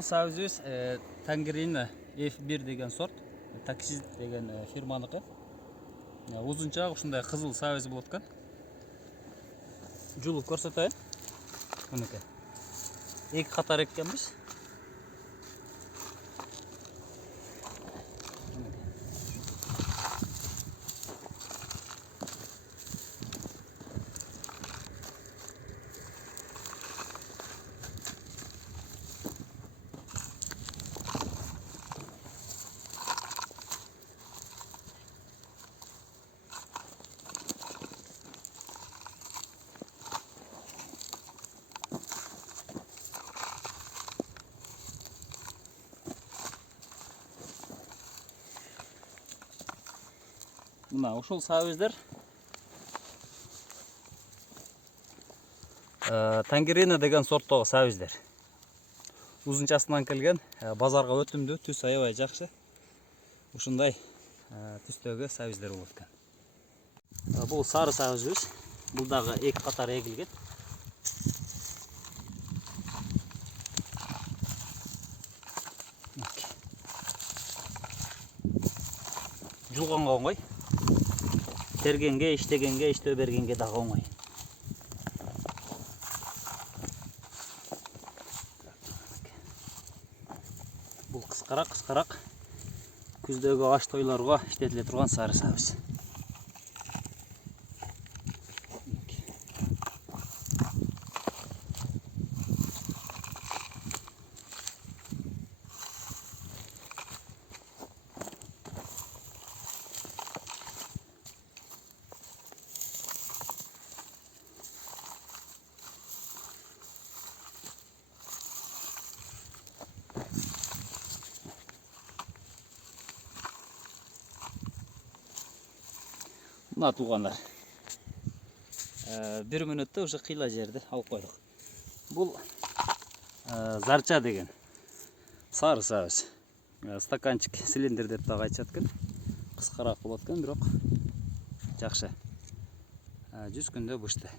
Бұл сәуізіміз Tangerine F1 деген сорт, таксист деген фирманыкі. Ұзынчақ ұшындай қызыл сәуіз болады екен. Жұлып көрсетейін. Мұныкі. Екі қатар еккенбіз. Мына ушул сәуіздер Tangerine деген сорттағы сәуіздер. Ұзынчасынан келген, базарға өтімді, түс аябай жақсы. Ушундай түстегі сәуіздер болады екен. Бұл сары сәуізбіз. Бұлдағы екі қатар егілген. Жұлғанға оңай. Тергенге, іштегенге, іште бергенге дағы оңай. Бұл қысқарақ күздегі аш тойларға іштетіле тұрған сары сәуіз. Мына туғандар. 1 минутта уже қила жерді алып қойдық. Бұл зарча деген сары сәуіз. Стаканчик цилиндр деп тағы айтышат екен. Қысқарақ болады екен, бирок жақсы. 100 күнде бышты.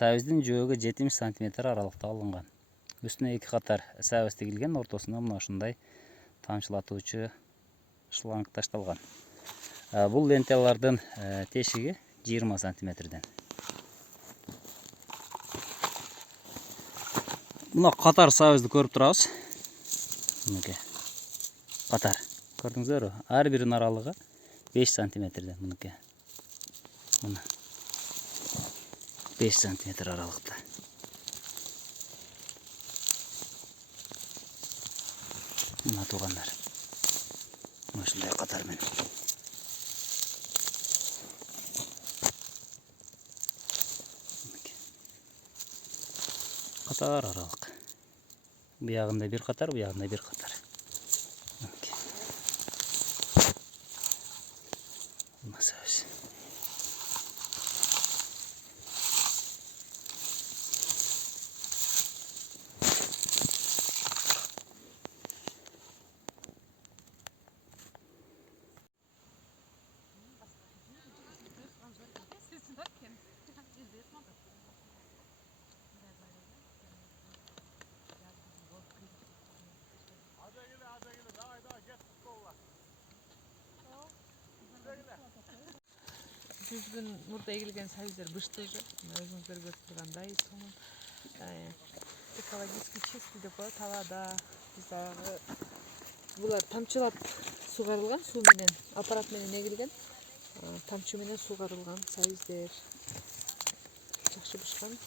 Сәуіздің жөгі 70 см аралықта алынған. Үстіне екі қатар сәуіз тегілген, ортасына мына ушундай тамшылатуучу шланг ташталған. Бұл ленталардың тешігі 20 см-ден. Мына қатар сәуізді көріп тұрабыз. Мінекей. Қатар. Көрдіңіздер? Әр бірінің аралығы 5 см-ден. Мінекей. Мына 5 см аралықта. Мына туғандар. Осындай қатармен. Қатар аралық. Bu yağında bir қатар, bu yağında bir қатар. Mına сәуіз. Gün burada egilgen сәуіздер бышты уже. Өзіңіздер көріп тұрғандай. Экологический чистый деп қояды. Талада біздағы бұлар тамчылап суғарылған суменен, аппаратменен егілген. Тамчыменен суғарылған сәуіздер. Жақсы бышқан.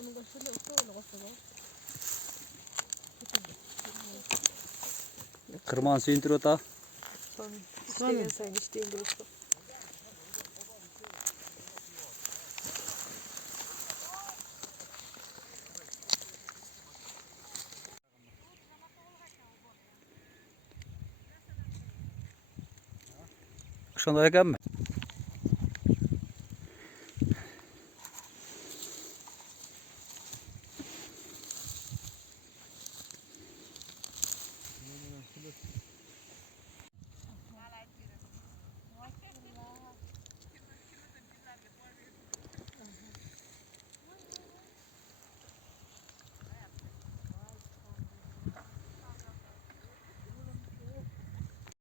Оның başında üstüne koşuyor. Kırman suyun ota. İşte sayın işteyin buluştu. ошондой экенби?